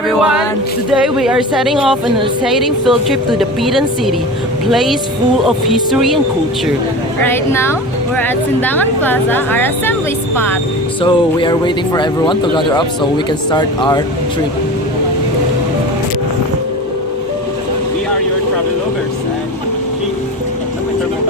everyone! Today we are setting off on an exciting field trip to the Pitan City, place full of history and culture. Right now, we're at Sindangan Plaza, our assembly spot. So we are waiting for everyone to gather up so we can start our trip. We are your travel lovers and travel lovers.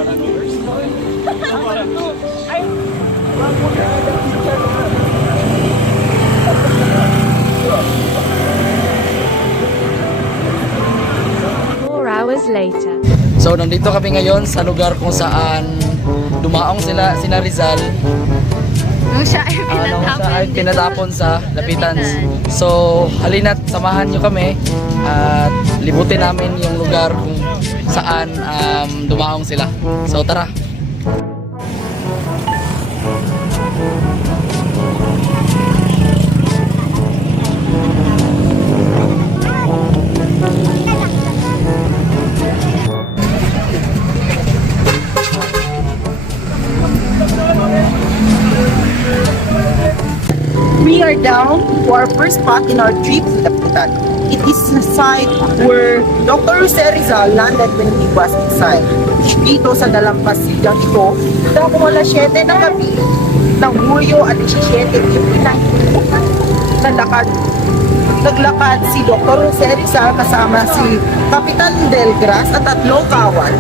Hours later. So nandito kami ngayon sa lugar kung saan dumaong sina Rizal Nung siya ay nung pinatapon, siya ay pinatapon sa Lapitan. So halina't samahan nyo kami at libutin namin yung lugar kung saan dumaong sila. So tara! We are down to our first spot in our trip to the Pitan. It is the site where Dr. Jose Rizal landed when he was exiled. Dito sa dalampasigang ito, dahil alas 7 ng gabi, ng Hulyo at 17, naglakad si Dr. Jose Rizal kasama si Kapitan Delgras at tatlong kawal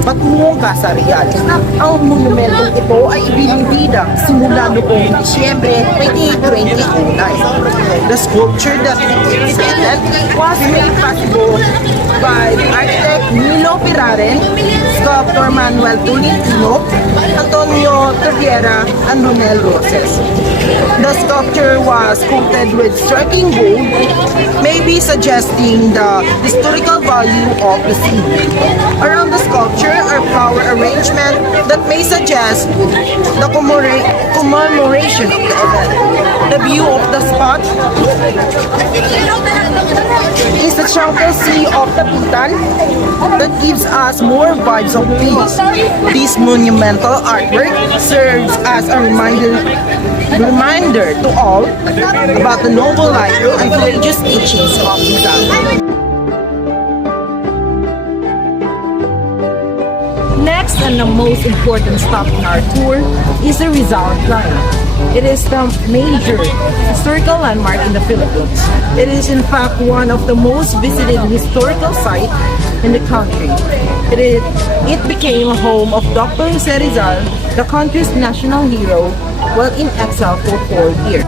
patungong Kasarian. Ang monumentong ito ay ibinibidang simula noong Disyembre 2029. The sculpture that it presented was made possible by architect Nilo Piraren, sculptor Manuel Tolentino, Antonio Torriera, and Romel Roses. The sculpture was coated with striking gold, maybe suggesting the historical value of the city. Around the sculpture are flower arrangement that may suggest the commemoration of the event. The view of the spot is the tranquil sea of the Pitan that gives us more vibes of peace. This monumental artwork serves as a reminder to all about the noble life and courageous teachings of Rizal. Next and the most important stop in our tour is the Rizal Plaza. It is the major historical landmark in the Philippines. It is in fact one of the most visited historical sites in the country. It became a home of Dr. Jose Rizal, the country's national hero, while in exile for 4 years.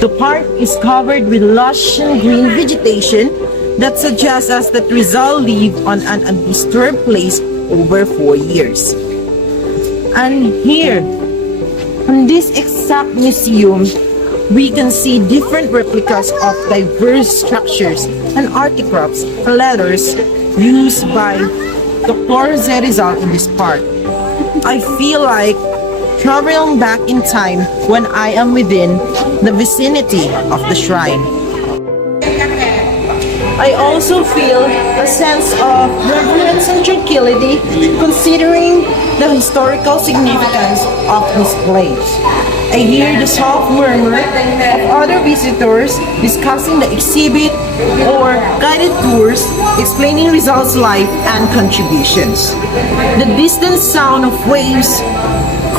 The park is covered with lush and green vegetation that suggests us that Rizal lived on an undisturbed place over 4 years. And here, in this exact museum, we can see different replicas of diverse structures and artifacts and letters used by Dr. Jose Rizal in this park. I feel like traveling back in time when I am within the vicinity of the shrine. I also feel a sense of reverence and tranquility considering the historical significance of this place. I hear the soft murmur of other visitors discussing the exhibit or guided tours explaining Rizal's life and contributions. The distant sound of waves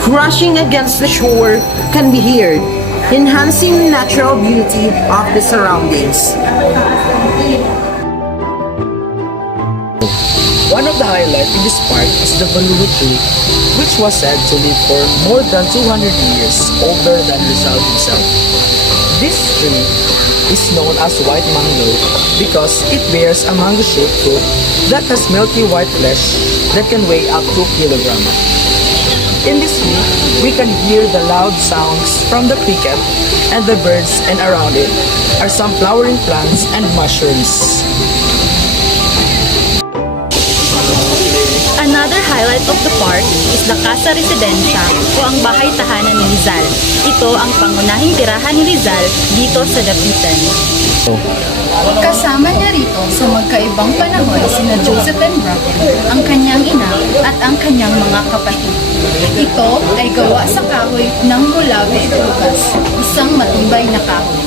crashing against the shore can be heard, enhancing the natural beauty of the surroundings. One of the highlights in this park is the Balulo tree, which was said to live for more than 200 years older than Rizal himself. This tree is known as white mango because it bears a mango-shaped fruit that has milky white flesh that can weigh up to a kilogram. In this tree, we can hear the loud sounds from the cricket and the birds, and around it are some flowering plants and mushrooms. Another highlight of the park is the Casa Residencia o ang bahay tahanan ni Rizal. Ito ang pangunahing tirahan ni Rizal dito sa Dapitan. Kasama niya rito sa magkaibang panahon sina Joseph and Bracken, ang kanyang ina at ang kanyang mga kapatid. Ito ay gawa sa kahoy ng Gulabe Bukas, isang matibay na kahoy.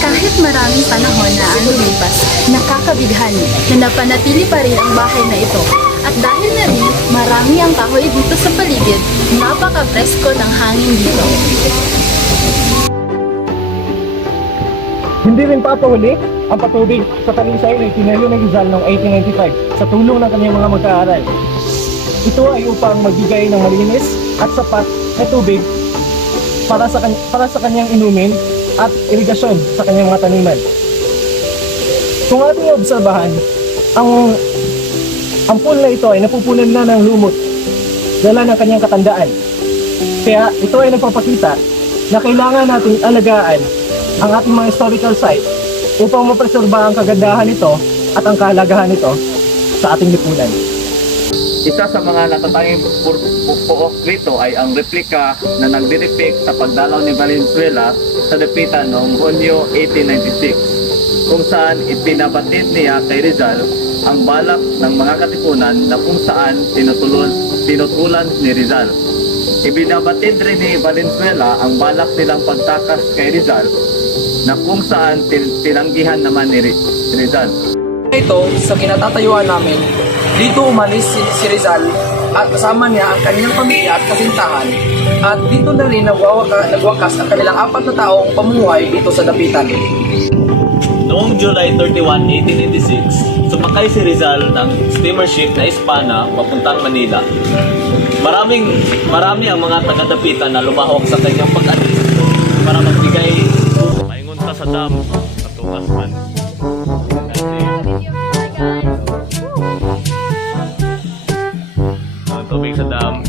Kahit maraming panahon na ang lumipas, nakakabighani na napanatili pa rin ang bahay na ito. At dahil na rin marami ang kahoy dito sa paligid, napaka-presko ng hangin dito. Hindi rin papahuli ang patubig sa talisay na itinayo ng Rizal noong 1895 sa tulong ng kanyang mga mag-aaral. Ito ay upang magbigay ng malinis at sapat na tubig para sa kanyang inumin at irigasyon sa kanyang mga taniman. Kung ating obserbahan, ang pool na ito ay napupunan na ng lumot dala ng kanyang katandaan. Kaya ito ay nagpapakita na kailangan nating alagaan ang ating mga historical site upang mapreserba ang kagandahan nito at ang kahalagahan nito sa ating lipunan. Isa sa mga natatanging puok dito ay ang replika na nagdidepict sa pagdalaw ni Valenzuela sa Dapitan noong Hunyo 1896, kung saan ipinabatid niya kay Rizal ang balak ng mga katipunan na kung saan tinutulan ni Rizal. Ibinabatid rin ni Valenzuela ang balak nilang pagtakas kay Rizal na kung saan tinanggihan naman ni Rizal. Ito, sa kinatatayuan namin, dito umalis si Rizal at kasama niya ang kanyang pamilya at kasintahan, at dito na rin nagwakas ang kanilang 4 na taong pamumuhay dito sa Dapitan. Noong July 31, 1886, sumakay si Rizal ng steamer ship na Hispana papuntang Manila. Marami ang mga taga-Dapitan na lumahok sa kanyang pag-alis para magbigay paingunta sa dam at tugasman. Ang tubig sa dam.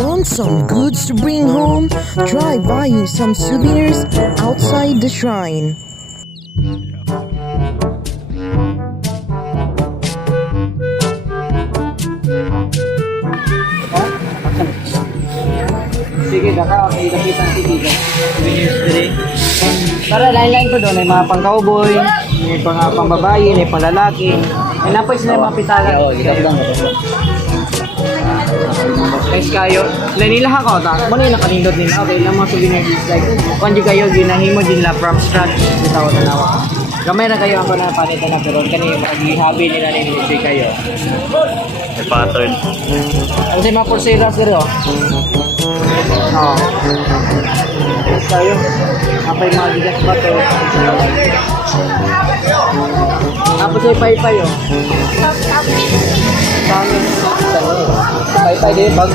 Want some goods to bring home? Try buying some souvenirs outside the shrine. Sige, kaka, may Dapitan City ka. Souvenirs dire. Para line-line ko doon, may mga pang-cowboy, may pang-babae, may pang-lalaki. May napay sila yung mga pitala. Oo, ikablang ko. Guys kayo, nila ako ta. Muna yung nakalindot nila. Okay, lang mga souvenirs is like, kung di kayo ginahimo din la from scratch, bitaw na nawa. Gamay na kayo ako na panita na pero kanina mag-habi nila ni kayo. May pattern. Ano sa mga pulseras dito? Oo. Guys kayo, apay mga gigas ba to? Tapos ay pay-pay oh. Pay-pay din pag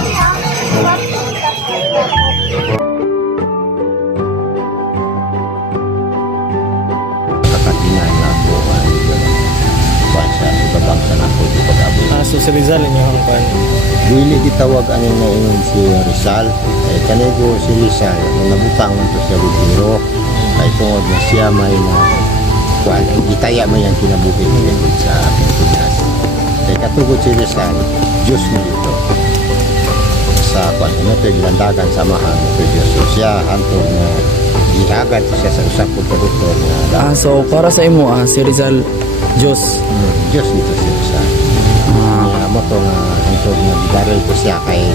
kakatingan na ako ang bansa sa bangsa na ako di pag-abot. So si Rizal niyo ang Dili gitawag ani nga ingon si Rizal. Kay kanigo si Rizal ang nabutang man to sa Rubiro. Kay tungod na siya may na kuan ang gitaya man yang kinabuhi niya sa Pilipinas. Kay katugod si Rizal, Diyos mo dito. Sa kuan mo to gilandagan samahan mo to Diyos. So siya hantod na ihagad siya sa usap ko produktor na So para sa imo si Rizal Diyos. Diyos dito si Rizal. Mo to nga hantod nga gidaray ko siya kay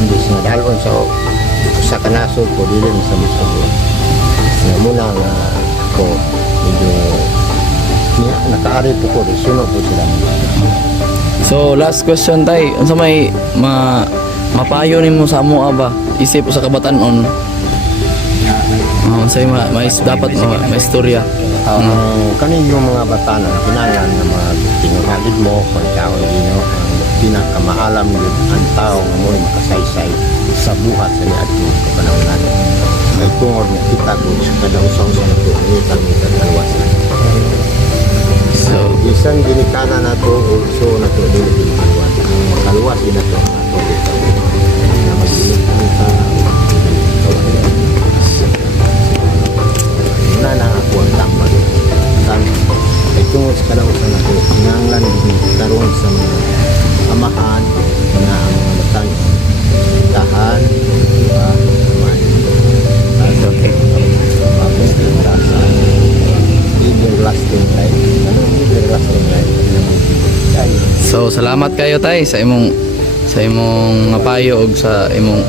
imbis nga dalon sa kanasod ko dili na sa musubo. Nga muna nga ko medyo nakaari po ko sunod po sila. So last question tay, unsa may mapayo nimo sa amo ba isip sa kabatan-on? Unsay dapat may istorya. Kanin yung mga batanan kinahanglan nga magtingalid mo kung tao dino ang pinakamaalam yun ang tao nga mo makasaysay sa buhat sa niadto kapanahon. May tungod nga kita ko sa kadawsaw sa nato ang itang So bisan ginikana na to also na to dili piliwan makaluwas din na to na magilitan sa na na ako ang tambag kan ay tungod sa kadawsan na to kinahanglan din karon sa mga amahan na ang mga batang tahan okay everlasting life. Anong everlasting life? So salamat kayo tay sa imong payo og sa imong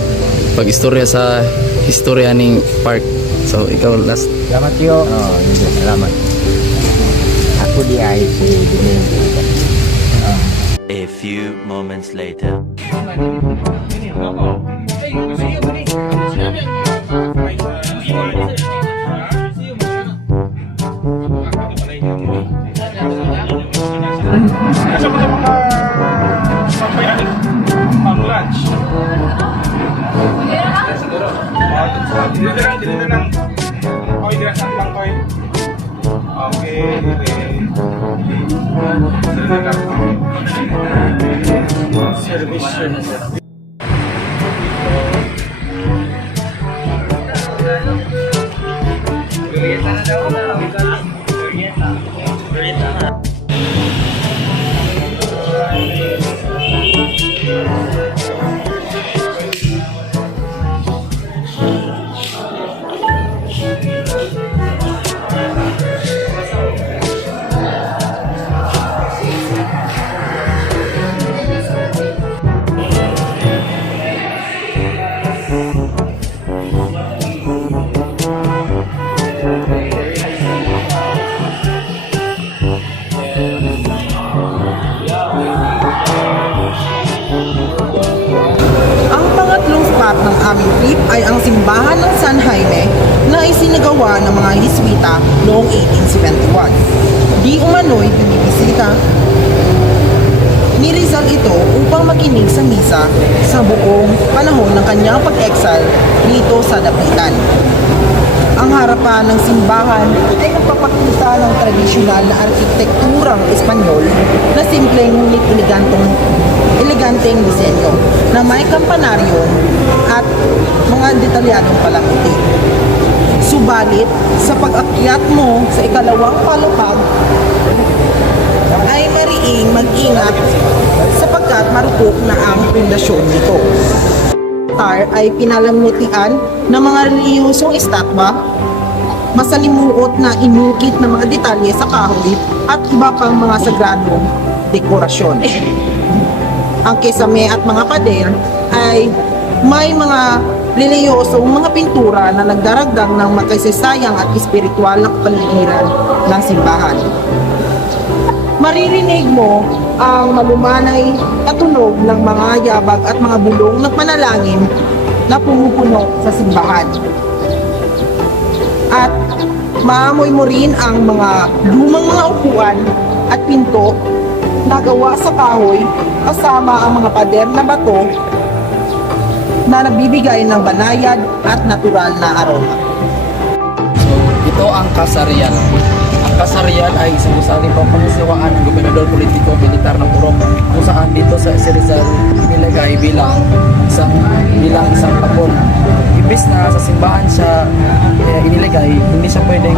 pagistorya sa historya ning park. So ikaw last. Salamat yo. Hindi, salamat. Ako di ay si Domingo. A few moments later. Ang pangatlong spot ng aming trip ay ang simbahan ng San Jaime na isinagawa ng mga Hiswita noong 1871. Di umano'y binibisita ni Rizal ito upang makinig sa misa sa buong panahon ng kanyang pag-exile dito sa Dapitan. Ang harapan ng simbahan ay nagpapakita ng tradisyonal na arkitekturang Espanyol na simpleng ngunit eleganteng disenyo na may kampanaryo at mga detalyadong palamuti. Subalit, sa pag-akyat mo sa ikalawang palapag, ay mariing mag-ingat sapagkat marupok na ang pundasyon nito. Ay pinalamutian ng mga reliyosong estatwa, masalimuot na inukit na mga detalye sa kahoy at iba pang mga sagradong dekorasyon. Ang kesame at mga pader ay may mga reliyosong mga pintura na nagdaragdag ng makasaysayang at espiritual na kapaligiran ng simbahan. Maririnig mo ang malumanay na tunog ng mga yabag at mga bulong ng panalangin na pumupuno sa simbahan. At maamoy mo rin ang mga lumang mga upuan at pinto na gawa sa kahoy kasama ang mga pader na bato na nagbibigay ng banayad at natural na aroma. So ito ang Kasarian. Ang Kasarian ay isang gusaling pampangusiwaan ng gobernador politiko militar ng Purok, kung saan dito sa si Rizal inilagay bilang isang tapon. Ibis na sa simbahan siya inilagay, hindi siya pwedeng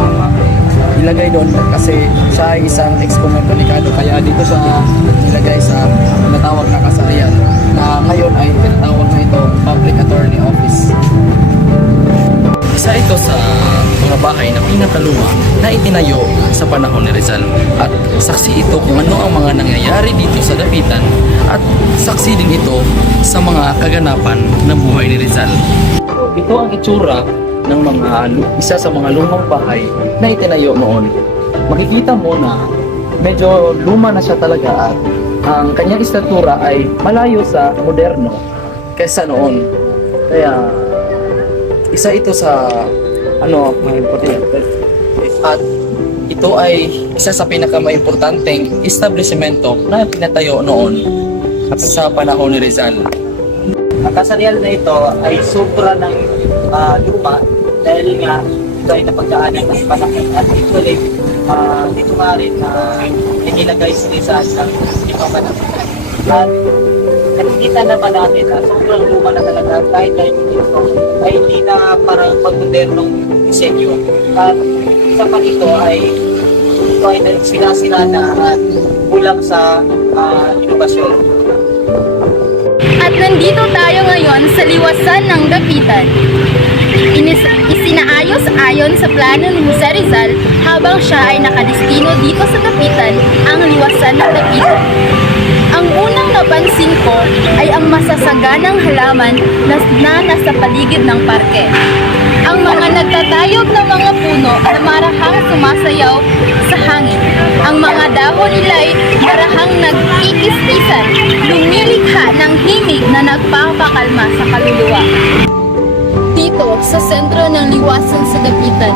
ilagay doon kasi siya ay isang excommunicado, kaya dito siya nilagay sa tinatawag na kasarian na ngayon ay tinatawag na ito Public Attorney Office. Isa ito sa mga bahay na pinakaluma na itinayo sa panahon ni Rizal at saksi ito kung ano ang mga nangyayari dito sa Dapitan at saksi din ito sa mga kaganapan ng buhay ni Rizal. Ito ang itsura ng isa sa mga lumang bahay na itinayo noon. Makikita mo na medyo luma na siya talaga at ang kanyang istatura ay malayo sa moderno kaysa noon. Kaya isa ito sa may importante. At ito ay isa sa pinaka-importanteng establishmento na pinatayo noon sa panahon ni Rizal. Ang kasarian na ito ay sobra ng luma dahil nga ito ay napagdaanan ng panahon at actually dito nga rin inilagay si Rizal ng ibang panahon. At nakikita naman natin na sobrang luma na talaga kahit dahil ito ay hindi na parang pag-modernong disenyo. At isa pa ito ay sila na at kulang sa inobasyon. At nandito tayo ngayon sa liwasan ng Dapitan. Isinaayos ayon sa plano ni Jose Rizal habang siya ay nakadestino dito sa Dapitan ang liwasan ng Dapitan. Ang unang napansin ko ay ang masasaganang halaman na nasa paligid ng parke. Ang mga nagtatayog na mga puno na marahang sumasayaw sa hangin. Ang mga dahon nila ay marahang nagkikis-kisan, lumilikha ng himig na nagpapakalma sa kaluluwa. Dito, sa sentro ng liwasan sa Dapitan,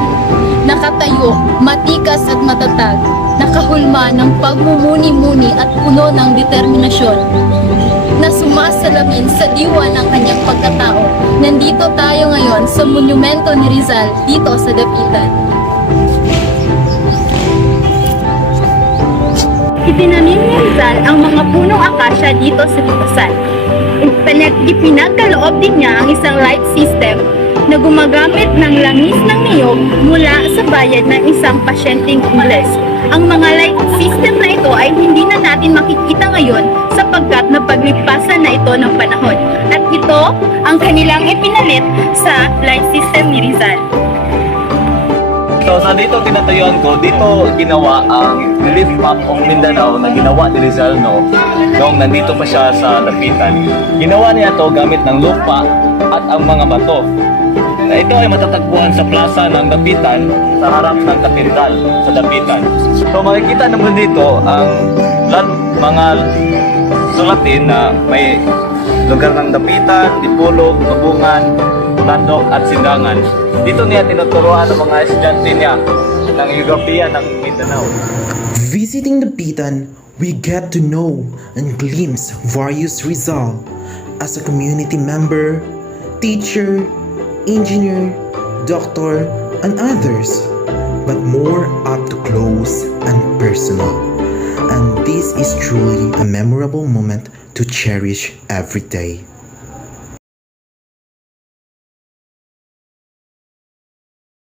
nakatayo, matikas at matatag, nakahulma ng pagmumuni-muni at puno ng determinasyon, na sumasalamin sa diwa ng kanyang pagkatao. Nandito tayo ngayon sa monumento ni Rizal dito sa Dapitan. Itinanim ni Rizal ang mga punong akasya dito sa liwasan. Ipinagkaloob din niya ang isang light system na gumagamit ng langis ng niyog mula sa bayad ng isang pasyenteng Ingles. Ang mga light system na ito ay hindi na natin makikita ngayon sapagkat napaglipasan na ito ng panahon. At ito ang kanilang ipinalit sa light system ni Rizal. So sa dito tinatayuan ko, dito ginawa ang relief map ng Mindanao na ginawa ni Rizal noong nandito pa siya sa Dapitan. Ginawa niya to gamit ng lupa at ang mga bato. Ito ay matatagpuan sa plaza ng Dapitan sa harap ng katedral sa Dapitan. So makikita naman dito ang mga sulatin na may lugar ng Dapitan, Dipolog, Tubungan, Tandok at Sindangan. Dito niya tinuturuan ng mga estudyante niya ng geografiya ng Mindanao. Visiting Dapitan, we get to know and glimpse various Rizal as a community member, teacher, engineer, doctor, and others, but more up to close and personal. And this is truly a memorable moment to cherish every day.